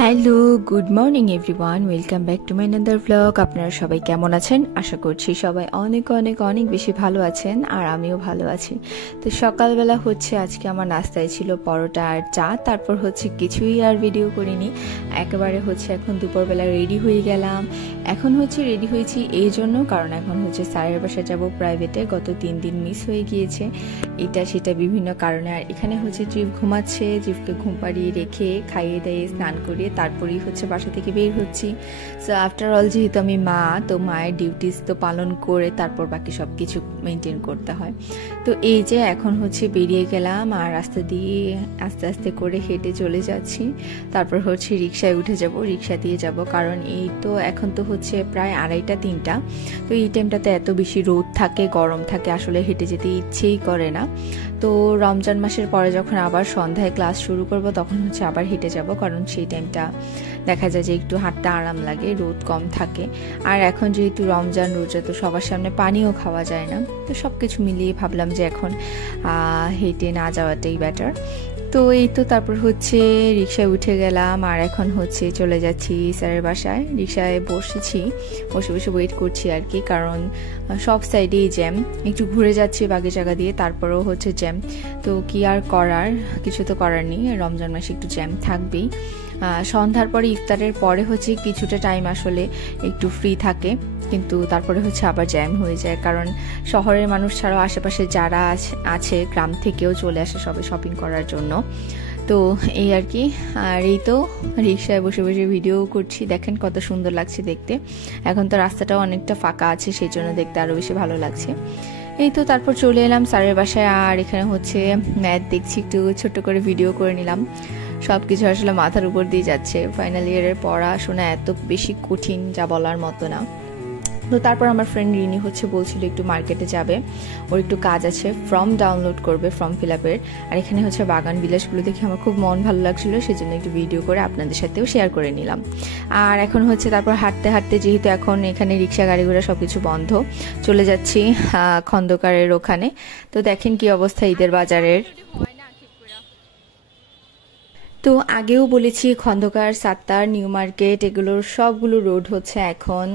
Hello, good morning everyone, welcome back to my another blog. আপনারা সবাই কেমন আছেন? আশা করছি সবাই অনেক অনেক অনেক বেশি ভালো আছেন, আর আমিও ভালো আছি। তো সকালবেলা হচ্ছে আজকে আমার নাস্তায় ছিল পরোটা আর চা, তারপর হচ্ছে কিছুই আর ভিডিও করিনি, একেবারে হচ্ছে এখন দুপুরবেলা রেডি হয়ে গেলাম। এখন হচ্ছে রেডি হয়েছি এই জন্য কারণ এখন হচ্ছে স্যারের বাসায় যাব প্রাইভেটে। গত 3 দিন মিস হয়ে গিয়েছে, এটা সেটা বিভিন্ন কারণে। আর এখানে হচ্ছে জিভ ঘুমাচ্ছে, জিভকে ঘুম পাড়িয়ে রেখে খাইয়ে দাইয়ে স্নান করিয়ে তারপরেই হচ্ছে বাসা থেকে বের হচ্ছি। সো আফটার অল যেহেতু আমি মা, তো মায়ের ডিউটিস তো পালন করে তারপর বাকি সব কিছু মেনটেন করতে হয়। তো এই যে এখন হচ্ছে বেরিয়ে গেলাম, আর রাস্তা দিয়ে আস্তে আস্তে করে হেঁটে চলে যাচ্ছি। তারপর হচ্ছে রিক্সায় উঠে যাব, রিক্সা দিয়ে যাব, কারণ এই তো এখন তো হচ্ছে প্রায় 2:30-3টা। তো এই টাইমটাতে এত বেশি রোদ থাকে, গরম থাকে, আসলে হেঁটে যেতে ইচ্ছেই করে না। তো রমজান মাসের পরে যখন আবার সন্ধ্যায় ক্লাস শুরু করব তখন হচ্ছে আবার হেঁটে যাব, কারণ সেই টাইমটা দেখা যায় যে একটু হাঁটতে আরাম লাগে, রোদ কম থাকে। আর এখন যেহেতু রমজান রোজা, তো সবার সামনে পানিও খাওয়া যায় না, তো সব কিছু মিলিয়ে ভাবলাম যে এখন হেঁটে না যাওয়াটাই বেটার। তো এই তো তারপর হচ্ছে রিক্সায় উঠে গেলাম, আর এখন হচ্ছে চলে যাচ্ছি স্যারের বাসায়। রিক্সায় বসে বসে ওয়েট করছি আর কি, কারণ সব সাইডেই জ্যাম। একটু ঘুরে যাচ্ছি বাকি জায়গা দিয়ে, তারপরেও হচ্ছে জ্যাম। তো কি আর করার, কিছু তো করার নেই, রমজান মাসে একটু জ্যাম থাকবেই। সন্ধ্যার পরে ইফতারের পরে হচ্ছে কিছুটা টাইম আসলে একটু ফ্রি থাকে, কিন্তু তারপরে হচ্ছে আবার জ্যাম হয়ে যায়, কারণ শহরের মানুষ ছাড়াও আশেপাশে যারা আছে গ্রাম থেকেও চলে আসে সবে শপিং করার জন্য। তো এই আর কি। আর এই তো রিক্সায় বসে বসে ভিডিও করছি, দেখেন কত সুন্দর লাগছে দেখতে। এখন তো রাস্তাটাও অনেকটা ফাঁকা আছে, সেই জন্য দেখতে আরও বেশি ভালো লাগছে। এই তো তারপর চলে এলাম স্যারের বাসায়, আর এখানে হচ্ছে ম্যাথ দেখছি, একটু ছোট্ট করে ভিডিও করে নিলাম। সব কিছু আসলে মাথার উপর দিয়ে যাচ্ছে, ফাইনাল ইয়ারের পড়াশোনা এত বেশি কঠিন যা বলার মতো না। তো তারপর আমার ফ্রেন্ড রিনি হচ্ছে বলছিল একটু মার্কেটে যাবে, ওর একটু কাজ আছে, ফর্ম ডাউনলোড করবে, ফর্ম ফিল আপের। আর এখানে হচ্ছে বাগান বিলাসগুলো দেখে আমার খুব মন ভালো লাগছিল, সেজন্য একটু ভিডিও করে আপনাদের সাথেও শেয়ার করে নিলাম। আর এখন হচ্ছে তারপর হাঁটতে হাঁটতে, যেহেতু এখন এখানে রিক্সা গাড়ি ঘোড়া সব কিছু বন্ধ, চলে যাচ্ছি খন্দকারের ওখানে। তো দেখেন কি অবস্থা ঈদের বাজারের। তো আগেও বলেছি, খন্দকার, সাত্তার, নিউ মার্কেট, এগুলোর সবগুলো রোড হচ্ছে এখন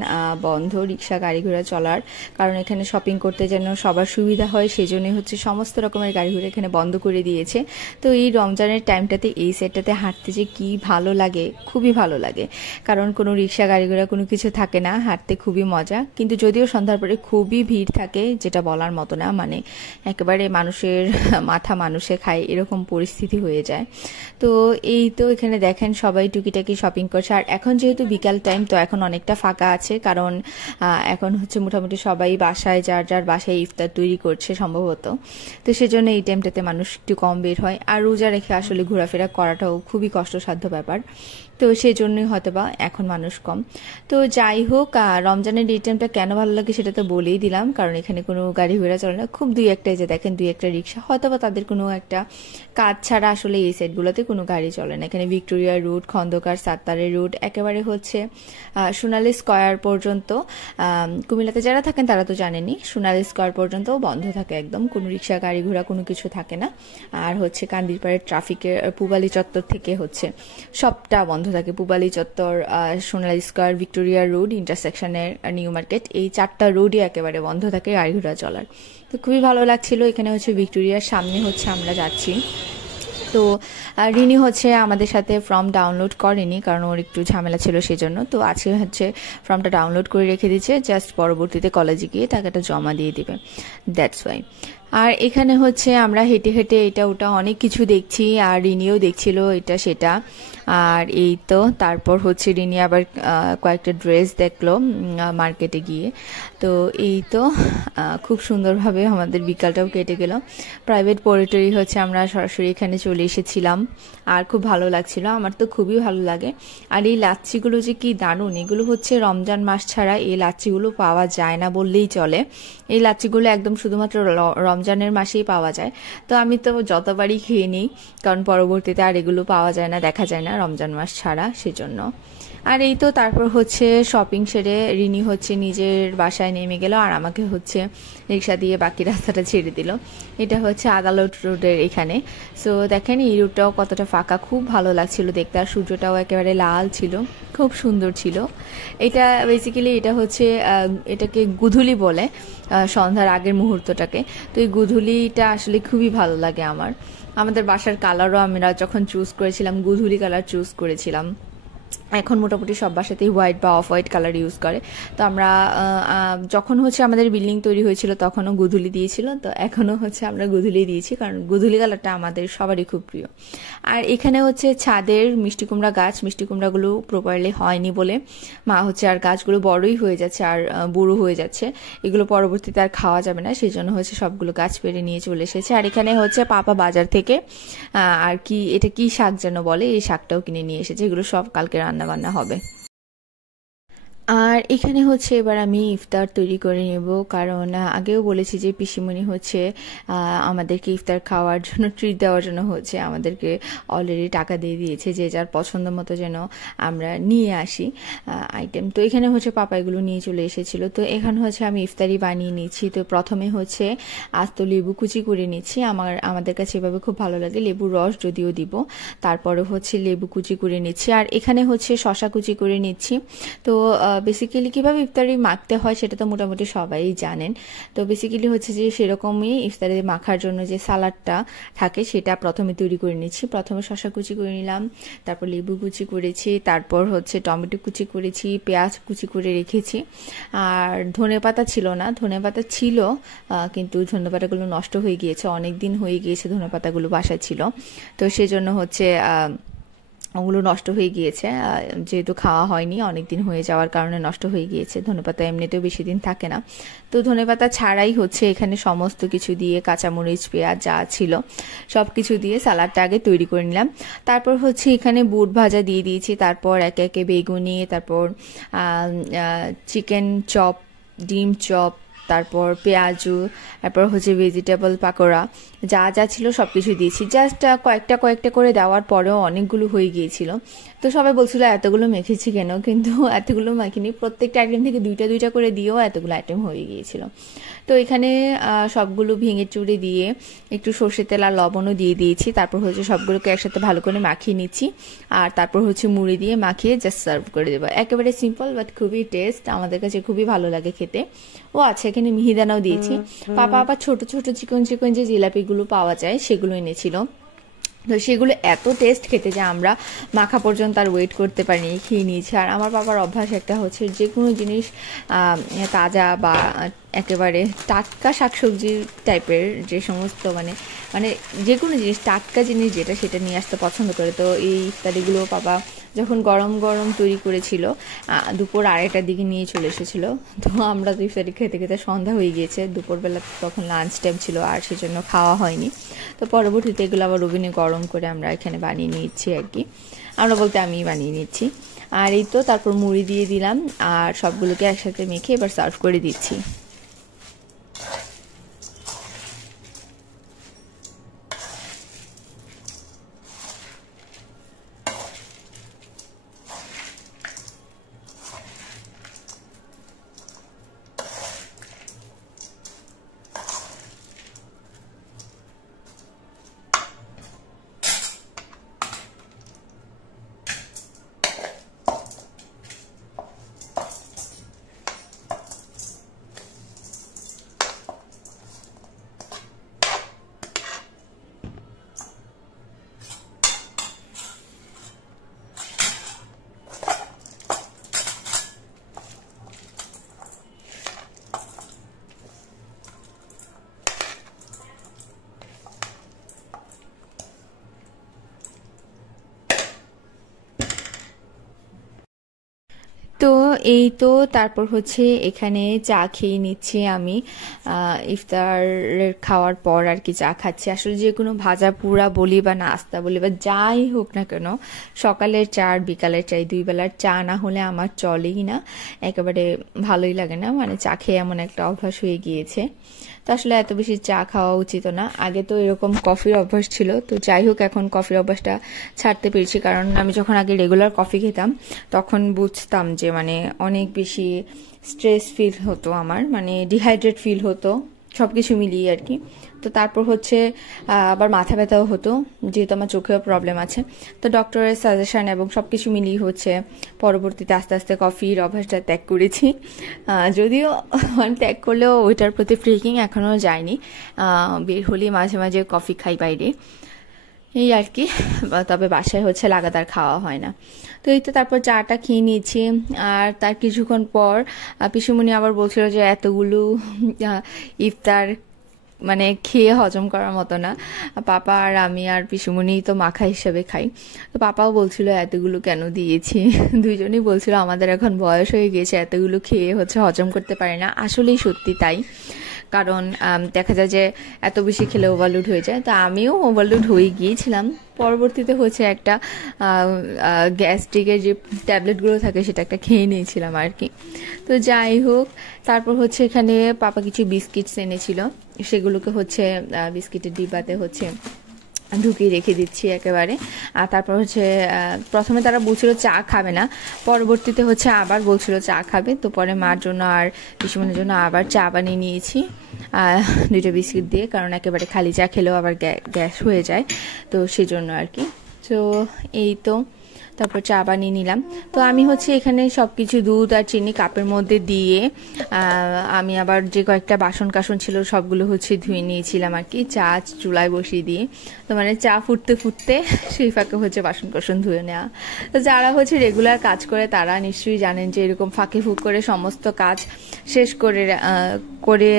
বন্ধ রিক্সা গাড়ি ঘোড়া চলার, কারণ এখানে শপিং করতে যেন সবার সুবিধা হয়, সেই জন্য হচ্ছে সমস্ত রকমের গাড়ি ঘোড়া এখানে বন্ধ করে দিয়েছে। তো এই রমজানের টাইমটাতে এই সাইডটাতে হাঁটতে যে কি ভালো লাগে, খুবই ভালো লাগে, কারণ কোনো রিক্সা গাড়ি ঘোড়া কোনো কিছু থাকে না, হাঁটতে খুবই মজা। কিন্তু যদিও সন্ধ্যার পরে খুবই ভিড় থাকে, যেটা বলার মতো না, মানে একেবারে মানুষের মাথা মানুষে খায় এরকম পরিস্থিতি হয়ে যায়। তো এই তো এখানে দেখেন সবাই টুকিটাকি শপিং করছে, আর এখন যেহেতু বিকাল টাইম, তো এখন অনেকটা ফাঁকা আছে, কারণ এখন হচ্ছে মোটামুটি সবাই বাসায়, যার যার বাসায় ইফতার তৈরি করছে সম্ভবত। তো সেজন্য এই টাইমটাতে মানুষ একটু কম বের হয়, আর রোজা রেখে আসলে ঘোরাফেরা করাটাও খুবই কষ্টসাধ্য ব্যাপার, তো সেই জন্যই হয়তো বা এখন মানুষ কম। তো যাই হোক, রমজানের এই টাইমটা কেন ভালো লাগে সেটা তো বলেই দিলাম, কারণ এখানে কোনো গাড়ি ঘোড়া চলে না, খুব দুই একটা, যে দেখেন দুই একটা রিক্সা, হয়তো বা তাদের কোনো একটা কাজ ছাড়া আসলে এই সাইডগুলোতে কোনো গাড়ি চলে না। এখানে ভিক্টোরিয়া রুট, খন্দকার, সাত্তারের রুট, একেবারে হচ্ছে সোনালী স্কয়ার পর্যন্ত। কুমিল্লাতে যারা থাকেন তারা তো জানেনই, সোনালী স্কয়ার পর্যন্ত বন্ধ থাকে একদম, কোনো রিক্সা গাড়ি ঘোড়া কোনো কিছু থাকে না। আর হচ্ছে কান্দিরপাড়ের ট্রাফিকের পূবালী চত্বর থেকে হচ্ছে সবটা বন্ধ থাকে, পূবালী চত্বর, সোনালী স্কয়ার, ভিক্টোরিয়া রোড, ইন্টারসেকশনের নিউ মার্কেট, এই 4টা রোডই একেবারে বন্ধ থাকে গাড়ি ঘোড়া চলার। তো খুবই ভালো লাগছিল। এখানে হচ্ছে ভিক্টোরিয়ার সামনে হচ্ছে আমরা যাচ্ছি। তো রিনি হচ্ছে আমাদের সাথে ফর্ম ডাউনলোড করেনি, কারণ ওর একটু ঝামেলা ছিল সেজন্য। তো আজকে হচ্ছে ফর্মটা ডাউনলোড করে রেখে দিচ্ছে, জাস্ট পরবর্তীতে কলেজে গিয়ে টাকাটা জমা দিয়ে দিবে, দ্যাটস ওয়াই। আর এখানে হচ্ছে আমরা হেঁটে হেঁটে এটা ওটা অনেক কিছু দেখছি, আর রিনিও দেখছিল এটা সেটা। আর এই তো তারপর হচ্ছে রিনি আবার কয়েকটা ড্রেস দেখলো মার্কেটে গিয়ে। তো এই তো খুব সুন্দরভাবে আমাদের বিকালটাও কেটে গেল। প্রাইভেট পড়েটরি হচ্ছে আমরা সরাসরি এখানে চলে এসেছিলাম, আর খুব ভালো লাগছিল, আমার তো খুবই ভালো লাগে। আর এই লাচ্ছিগুলো যে কি দারুণ, এগুলো হচ্ছে রমজান মাস ছাড়া এই লাচ্ছিগুলো পাওয়া যায় না বললেই চলে। এই লাচ্ছিগুলো একদম শুধুমাত্র রমজানের মাসেই পাওয়া যায়। তো আমি তো যতবারই খেয়ে নিই, কারণ পরবর্তীতে আর এগুলো পাওয়া যায় না, দেখা যায় না রমজান মাস ছাড়া, সেজন্য। আর এই তো তারপর হচ্ছে শপিং সেরে রিনি হচ্ছে নিজের বাসায় নেমে গেল, আর আমাকে হচ্ছে রিক্সা দিয়ে বাকি রাস্তাটা ছেড়ে দিল। এটা হচ্ছে আদালত রোডের এখানে। সো দেখেন এই রোডটাও কতটা ফাঁকা, খুব ভালো লাগছিল দেখতে, আর সূর্যটাও একেবারে লাল ছিল, খুব সুন্দর ছিল। এটা বেসিক্যালি এটা হচ্ছে এটাকে গুধুলি বলে, সন্ধ্যার আগের মুহূর্তটাকে। তো এই গুধুলিটা আসলে খুবই ভালো লাগে আমার। আমাদের বাসার কালারও আমরা যখন চুজ করেছিলাম গুধুলি কালার চুজ করেছিলাম। এখন মোটামুটি সব বাসাতেই হোয়াইট বা অফ হোয়াইট কালার ইউজ করে। তো আমরা যখন হচ্ছে আমাদের বিল্ডিং তৈরি হয়েছিল তখনও গুধুলি দিয়েছিল, তো এখনও হচ্ছে আমরা গুধুলি দিয়েছি, কারণ গুধুলি কালারটা আমাদের সবারই খুব প্রিয়। আর এখানে হচ্ছে ছাদের মিষ্টি কুমড়া গাছ, মিষ্টি কুমড়াগুলো প্রপারলি হয়নি বলে মা হচ্ছে আর গাছগুলো বড়ই হয়ে যাচ্ছে আর বুড়ো হয়ে যাচ্ছে, এগুলো পরবর্তীতে আর খাওয়া যাবে না, সেই জন্য হচ্ছে সবগুলো গাছ পেড়ে নিয়ে চলে এসেছে। আর এখানে হচ্ছে পাপা বাজার থেকে আর কি এটা কি শাক যেন বলে, এই শাকটাও কিনে নিয়ে এসেছে, এগুলো সব কালকে রান্না বান্না হবে। আর এখানে হচ্ছে এবার আমি ইফতার তৈরি করে নেব, কারণ আগেও বলেছি যে পিসিমণি হচ্ছে আমাদেরকে ইফতার খাওয়ার জন্য ট্রিট দেওয়ার জন্য হচ্ছে আমাদেরকে অলরেডি টাকা দিয়ে দিয়েছে, যে যার পছন্দ মতো যেন আমরা নিয়ে আসি আইটেম। তো এখানে হচ্ছে পাপা এগুলো নিয়ে চলে এসেছিলো। তো এখানে হচ্ছে আমি ইফতারি বানিয়ে নিচ্ছি। তো প্রথমে হচ্ছে আস্ত লেবু কুচি করে নিচ্ছি, আমাদের কাছে এভাবে খুব ভালো লাগে, লেবুর রস যদিও দিব। তারপরে হচ্ছে লেবু কুচি করে নিচ্ছি, আর এখানে হচ্ছে শশা কুচি করে নিচ্ছি। তো বেসিক্যালি কীভাবে ইফতারি মাখতে হয় সেটা তো মোটামুটি সবাই জানেন। তো বেসিক্যালি হচ্ছে যে সেরকমই ইফতারি মাখার জন্য যে সালাডটা থাকে সেটা প্রথমে তৈরি করে নিচ্ছি। প্রথমে শশা কুচি করে নিলাম, তারপর লেবু কুচি করেছি, তারপর হচ্ছে টমেটো কুচি করেছি, পেঁয়াজ কুচি করে রেখেছি। আর ধনেপাতা ছিল না, ধনেপাতা ছিল কিন্তু ধনেপাতাগুলো নষ্ট হয়ে গিয়েছে, অনেক দিন হয়ে গিয়েছে ধনেপাতাগুলো বাসায় ছিল, তো সেজন্য হচ্ছে ওগুলো নষ্ট হয়ে গিয়েছে, যেহেতু খাওয়া হয়নি অনেক দিন হয়ে যাওয়ার কারণে নষ্ট হয়ে গিয়েছে। ধনেপাতা এমনিতেও বেশি দিন থাকে না। তো ধনেপাতা ছাড়াই হচ্ছে এখানে সমস্ত কিছু দিয়ে কাঁচামরিচ পেঁয়াজ যা ছিল সব কিছু দিয়ে সালাডটা আগে তৈরি করে নিলাম। তারপর হচ্ছে এখানে বুট ভাজা দিয়ে দিয়েছি, তারপর একে একে বেগুনি, তারপর চিকেন চপ, ডিম চপ, তারপর পেঁয়াজু, তারপর হচ্ছে ভেজিটেবল পাকোড়া, যা যা ছিল সব কিছু দিয়েছি। জাস্ট কয়েকটা কয়েকটা করে দেওয়ার পরেও অনেকগুলো হয়ে গিয়েছিল। তো সবাই বলছিল এতগুলো মেখেছি কেন, কিন্তু এতগুলো মাখিনি, প্রত্যেকটা আইটেম থেকে দুইটা দুইটা করে দিয়েও এতগুলো আইটেম হয়ে গিয়েছিল। তো এখানে সবগুলো ভেঙে চুড়ে দিয়ে একটু সর্ষে তেল আর লবণও দিয়ে দিয়েছি। তারপর হচ্ছে সবগুলোকে একসাথে ভালো করে মাখিয়ে নিচ্ছি, আর তারপর হচ্ছে মুড়ি দিয়ে মাখিয়ে জাস্ট সার্ভ করে দেবো। একেবারে সিম্পল বাট খুবই টেস্ট, আমাদের কাছে খুবই ভালো লাগে খেতে। ও আচ্ছা, এখানে মিহিদানাও দিয়েছি। পাপা আবার ছোট ছোট চিকন চিকন যে জিলাপিগুলো পাওয়া যায় সেগুলো এনেছিল, তো সেগুলো এত টেস্ট খেতে যে আমরা মাখা পর্যন্ত আর ওয়েট করতে পারিনি, খেয়ে নিয়েছি। আর আমার বাবার অভ্যাস একটা হচ্ছে যে কোনো জিনিস তাজা বা একেবারে টাটকা শাকসবজি টাইপের যে সমস্ত মানে মানে যে কোনো জিনিস টাটকা জিনিস যেটা সেটা নিয়ে আসতে পছন্দ করে। তো এই ইফতারিগুলো বাবা যখন গরম গরম তৈরি করেছিল দুপুর 2:30টার দিকে নিয়ে চলে এসেছিলো। তো আমরা তো ইফতারি খেতে খেতে সন্ধ্যা হয়ে গিয়েছে, দুপুরবেলা তখন লাঞ্চ টাইম ছিল আর সেজন্য খাওয়া হয়নি। তো পরবর্তীতে এগুলো আবার ওভেনে গরম করে আমরা এখানে বানিয়ে নিচ্ছি আর কি, আমরা বলতে আমি বানিয়ে নিচ্ছি। আর এই তো তারপর মুড়ি দিয়ে দিলাম, আর সবগুলোকে একসাথে মেখে এবার সার্ভ করে দিচ্ছি। তো এই তো তারপর হচ্ছে এখানে চা খেয়ে নিচ্ছি আমি। ইফতারের খাওয়ার পর আর কি চা খাচ্ছি। আসলে যে কোনো ভাজা পুরা বলি বা নাস্তা বলি বা যাই হোক না কেন, সকালের চা আর বিকালের চা, দুই বেলার চা না হলে আমার চলেই না, একেবারে ভালোই লাগে না। মানে চা খেয়ে এমন একটা অভ্যাস হয়ে গিয়েছে। তো আসলে এত বেশি চা খাওয়া উচিত না। আগে তো এরকম কফির অভ্যাস ছিল, তো যাই হোক এখন কফির অভ্যাসটা ছাড়তে পেরেছি। কারণ আমি যখন আগে রেগুলার কফি খেতাম তখন বুঝতাম যে মানে অনেক বেশি স্ট্রেস ফিল হতো আমার, মানে ডিহাইড্রেট ফিল হতো সব কিছু মিলিয়ে আর কি। তো তারপর হচ্ছে আবার মাথা ব্যথাও হতো, যেহেতু আমার চোখেও প্রবলেম আছে। তো ডক্টরের সাজেশন এবং সব কিছু মিলিয়ে হচ্ছে পরবর্তীতে আস্তে আস্তে কফির অভ্যাসটা ত্যাগ করেছি। যদিও মানে ত্যাগ করলেও ওইটার প্রতি ফ্রিকিং এখনও যায়নি। বের হলেই মাঝে মাঝে কফি খাই বাইরে, এই আর কি। তবে বাসায় হচ্ছে লাগাতার খাওয়া হয় না। তো এই তো তারপর চাটা খেয়ে নিয়েছি। আর তার কিছুক্ষণ পর পিসুমণি আবার বলছিল যে এতগুলো ইফতার মানে খেয়ে হজম করার মতো না, পাপা আর আমি আর পিসুমণি তো মাখা হিসেবে খাই। তো পাপাও বলছিল এতগুলো কেন দিয়েছি। দুইজনই বলছিল আমাদের এখন বয়স হয়ে গিয়েছে, এতগুলো খেয়ে হচ্ছে হজম করতে পারি না। আসলেই সত্যি তাই, কারণ দেখা যায় যে এত বেশি খেলে ওভারলোড হয়ে যায়। তো আমিও ওভারলোড হয়ে গিয়েছিলাম। পরবর্তীতে হচ্ছে একটা গ্যাস্ট্রিকের যে ট্যাবলেটগুলো থাকে সেটা একটা খেয়ে নিয়েছিলাম আর কি। তো যাই হোক, তারপর হচ্ছে এখানে পাপা কিছু বিস্কিটস এনেছিল, সেগুলোকে হচ্ছে বিস্কিটের ডিব্বাতে হচ্ছে ঢুকিয়ে রেখে দিচ্ছি একেবারে। আর তারপর হচ্ছে প্রথমে তারা বলছিল চা খাবে না, পরবর্তীতে হচ্ছে আবার বলছিল চা খাবে। তো পরে মার জন্য আর পিসুমনের জন্য আবার চা বানিয়ে নিয়েছি দুইটা বিস্কিট দিয়ে, কারণ একেবারে খালি চা খেলেও আবার গ্যাস হয়ে যায়, তো সেজন্য আর কি। তো এই তো তারপর চা বানিয়ে নিলাম। তো আমি হচ্ছে এখানে সব কিছু দুধ আর চিনি কাপের মধ্যে দিয়ে আমি আবার যে কয়েকটা বাসন কাসন ছিল সবগুলো হচ্ছে ধুয়ে নিয়েছিলাম আর কি, চা চুলায় বসিয়ে দিয়ে। তো মানে চা ফুটতে ফুটতে সেই ফাঁকে হচ্ছে বাসন কাসন ধুয়ে নেওয়া। তো যারা হচ্ছে রেগুলার কাজ করে তারা নিশ্চয়ই জানেন যে এরকম ফাঁকে ফুক করে সমস্ত কাজ শেষ করে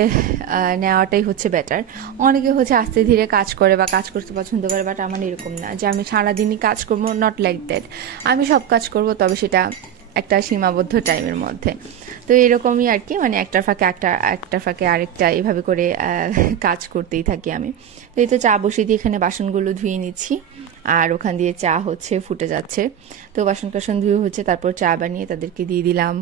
নেওয়াটাই হচ্ছে বেটার। অনেকে হচ্ছে আস্তে ধীরে কাজ করে বা কাজ করতে পছন্দ করে, বাট আমার এরকম না যে আমি সারাদিনই কাজ করবো, নট লাইক দ্যাট। আমি সব কাজ করব, তবে সেটা একটা সীমাবদ্ধ টাইমের মধ্যে। তো এরকমই আর কি, মানে একটার ফাঁকে আরেকটা এভাবে করে কাজ করতেই থাকি আমি। তো এই তো চা বসিয়ে দিয়ে এখানে বাসনগুলো ধুয়ে নিচ্ছি, আর ওখান দিয়ে চা হচ্ছে ফুটে যাচ্ছে। তো বাসন কাসন ধুয়ে হচ্ছে তারপর চা বানিয়ে তাদেরকে দিয়ে দিলাম।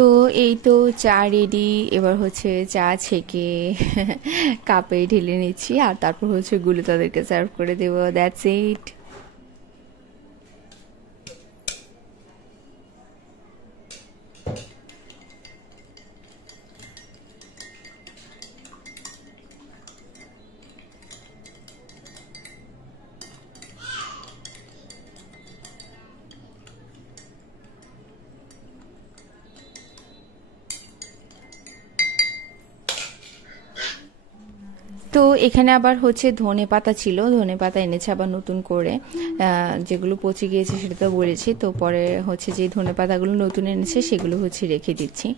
তো এই তো চা রেডি। এবার হচ্ছে চা ছেঁকে কাপে ঢেলে নিচ্ছি, আর তারপর হচ্ছে গুলো তাদেরকে সার্ভ করে দেবো। That's it. তো এখানে আবার হচ্ছে ধনে পাতা ছিল, ধনে পাতা এনেছে আবার নতুন করে, যেগুলো পচে গিয়েছে সেটা তো বলেছি। তো পরে হচ্ছে যে ধনে পাতাগুলো নতুন এনেছে সেগুলো হচ্ছে রেখে দিচ্ছি।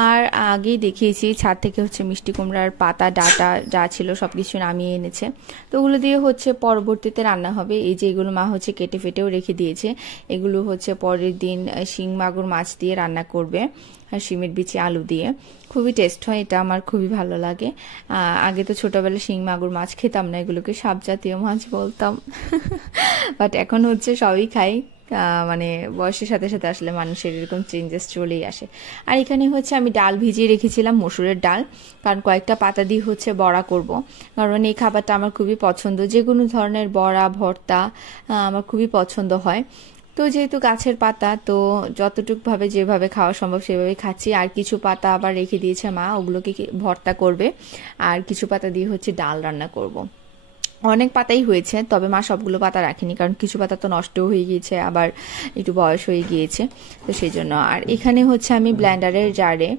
আর আগেই দেখিয়েছি ছাদ থেকে হচ্ছে মিষ্টি কুমড়ার পাতা ডাটা যা ছিল সব কিছু নামিয়ে এনেছে। তো ওগুলো দিয়ে হচ্ছে পরবর্তীতে রান্না হবে। এই যে এগুলো মা হচ্ছে কেটে ফেটেও রেখে দিয়েছে, এগুলো হচ্ছে পরের দিন শিং মাগুর মাছ দিয়ে রান্না করবে, আর শিমের বিচি আলু দিয়ে। খুবই টেস্ট হয়, এটা আমার খুবই ভালো লাগে। আগে তো ছোটবেলায় শিং মাগুর মাছ খেতাম না, এগুলোকে সাপ জাতীয় মাছ বলতাম। বাট এখন হচ্ছে সবই খাই, মানে বয়সের সাথে সাথে আসলে মানুষের এরকম চেঞ্জেস চলেই আসে। আর এখানে হচ্ছে আমি ডাল ভিজিয়ে রেখেছিলাম, মসুরের ডাল, কারণ কয়েকটা পাতা দিয়ে হচ্ছে বড়া করব। কারণ এই খাবারটা আমার খুবই পছন্দ, যে কোনো ধরনের বড়া ভর্তা আমার খুবই পছন্দ হয়। তো যেহেতু গাছের পাতা, তো যতটুকু ভাবে যেভাবে খাওয়া সম্ভব সেভাবে খাচ্ছি। আর কিছু পাতা আবার রেখে দিয়েছে মা, ওগুলোকে ভর্তা করবে। আর কিছু পাতা দিয়ে হচ্ছে ডাল রান্না করব। অনেক পাতাই হয়েছে, তবে মা সবগুলো পাতা রাখেনি, কারণ কিছু পাতা তো নষ্ট হয়ে গিয়েছে, আবার একটু বয়স হয়ে গিয়েছে, তো সেই জন্য। আর এখানে হচ্ছে আমি ব্লেন্ডারের জারে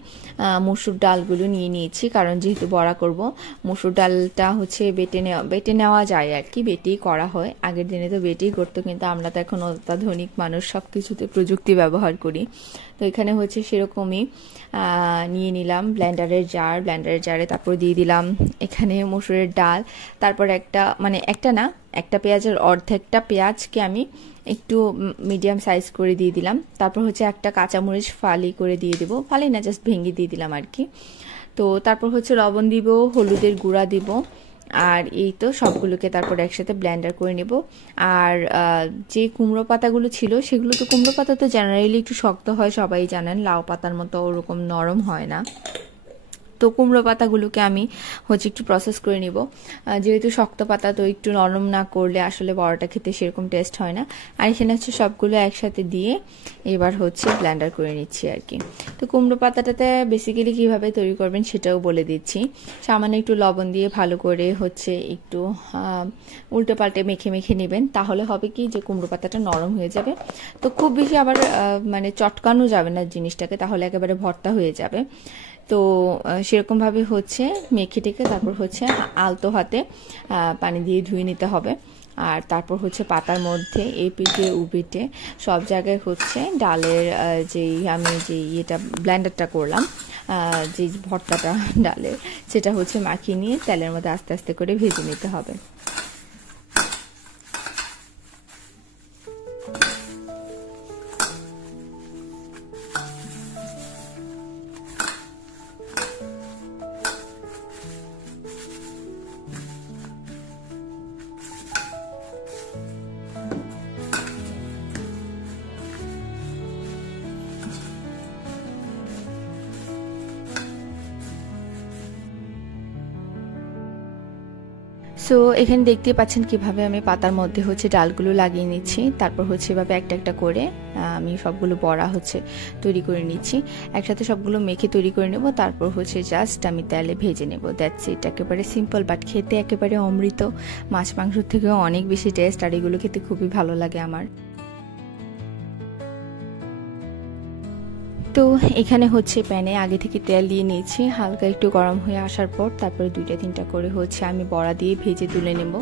মসুর ডালগুলো নিয়ে নিয়েছি, কারণ যেহেতু বড়া করব, মসুর ডালটা হচ্ছে বেটে নেওয়া যায় আর কি, বেটেই করা হয়। আগের দিনে তো বেটেই করতো, কিন্তু আমরা তো এখন অত্যাধুনিক মানুষ, সব কিছুতে প্রযুক্তি ব্যবহার করি। তো এখানে হচ্ছে সেরকমই নিয়ে নিলাম ব্লেন্ডারের জারে, তারপর দিয়ে দিলাম এখানে মসুরের ডাল, তারপর একটা পেঁয়াজের অর্ধেকটা পেঁয়াজকে আমি একটু মিডিয়াম সাইজ করে দিয়ে দিলাম। তারপর হচ্ছে একটা কাঁচামরিচ ফালি করে দিয়ে দেবো, ফালি না, জাস্ট ভেঙে দিয়ে দিলাম আর কি। তো তারপর হচ্ছে লবণ দিব, হলুদের গুঁড়া দিব, আর এই তো সবগুলোকে তারপর একসাথে ব্লেন্ডার করে নেব। আর যে কুমড়ো পাতাগুলো ছিল, সেগুলো তো, কুমড়ো পাতা তো জেনারেলি একটু শক্ত হয়, সবাই জানেন, লাউ পাতার মতো ওরকম নরম হয় না। তো কুমড়ো পাতাগুলোকে আমি হচ্ছে একটু প্রসেস করে নিব, যেহেতু শক্ত পাতা, তো একটু নরম না করলে আসলে বড়াটা খেতে সেরকম টেস্ট হয় না। আর এখানে হচ্ছে সবগুলো একসাথে দিয়ে এবার হচ্ছে ব্লেন্ডার করে নিচ্ছি আর কি। তো কুমড়ো পাতাটাতে বেসিক্যালি কীভাবে তৈরি করবেন সেটাও বলে দিচ্ছি। সামান্য একটু লবণ দিয়ে ভালো করে হচ্ছে একটু উল্টে পাল্টে মেখে মেখে নেবেন, তাহলে হবে কি যে কুমড়ো পাতাটা নরম হয়ে যাবে। তো খুব বেশি আবার মানে চটকানো যাবে না জিনিসটাকে, তাহলে একেবারে ভর্তা হয়ে যাবে। তো সেরকমভাবে হচ্ছে মেখে টেকে তারপর হচ্ছে আলতো হাতে পানি দিয়ে ধুয়ে নিতে হবে। আর তারপর হচ্ছে পাতার মধ্যে এই পিঠে উপিঠে সব জায়গায় হচ্ছে ডালের আমি যেটা ব্লেন্ডারটা করলাম, যে ভর্তাটা ডালের, সেটা হচ্ছে মাখিয়ে নিয়ে তেলের মধ্যে আস্তে আস্তে করে ভেজে নিতে হবে। সো এখানে দেখতে পাচ্ছেন কিভাবে আমি পাতার মধ্যে হচ্ছে ডালগুলো লাগিয়ে নিচ্ছি। তারপর হচ্ছে এভাবে একটা একটা করে আমি সবগুলো বড়া হচ্ছে তৈরি করে নিচ্ছি, একসাথে সবগুলো মেখে তৈরি করে নেব। তারপর হচ্ছে জাস্ট আমি তেলে ভেজে নেব, দ্যাটস ইট। একেবারে সিম্পল, বাট খেতে একেবারে অমৃত, মাছ মাংসর থেকেও অনেক বেশি টেস্ট, আর এগুলো খেতে খুবই ভালো লাগে আমার। তো এখানে হচ্ছে প্যানে আগে থেকে তেল দিয়ে নিয়েছি, হালকা একটু গরম হয়ে আসার পর তারপরে 2-3টা করে হচ্ছে আমি বড়া দিয়ে ভেজে তুলে নেব।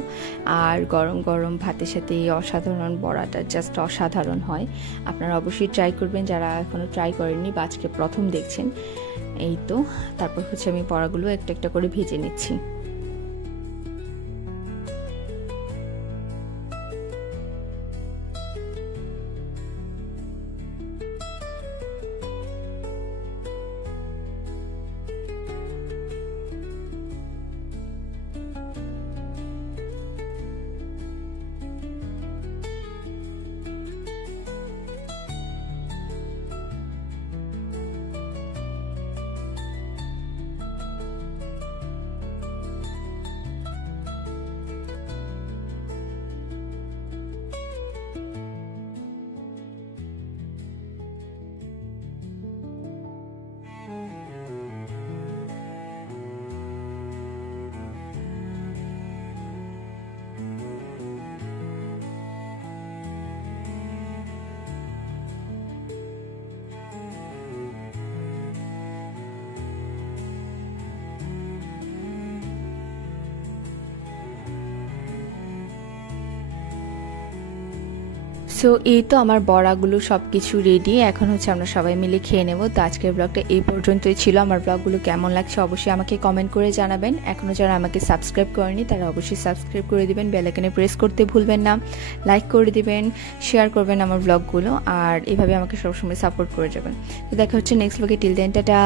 আর গরম গরম ভাতের সাথে এই অসাধারণ বড়াটা জাস্ট অসাধারণ হয়। আপনারা অবশ্যই ট্রাই করবেন, যারা এখনও ট্রাই করেননি বা আজকে প্রথম দেখছেন। এই তো তারপর হচ্ছে আমি বড়াগুলো একটা একটা করে ভেজে নিচ্ছি। সো এই তো আমার বড়াগুলো সব কিছু রেডি, এখন হচ্ছে আমরা সবাই মিলে খেয়ে নেব। তো আজকের ব্লগটা এই পর্যন্তই ছিল। আমার ব্লগগুলো কেমন লাগছে অবশ্যই আমাকে কমেন্ট করে জানাবেন। এখনও যারা আমাকে সাবস্ক্রাইব করেনি তারা অবশ্যই সাবস্ক্রাইব করে দিবেন, বেল আইকনে প্রেস করতে ভুলবেন না, লাইক করে দিবেন, শেয়ার করবেন আমার ব্লগগুলো, আর এভাবে আমাকে সবসময় সাপোর্ট করে যাবেন। তো দেখা হচ্ছে নেক্সট ব্লগে, টিল দেন টাটা।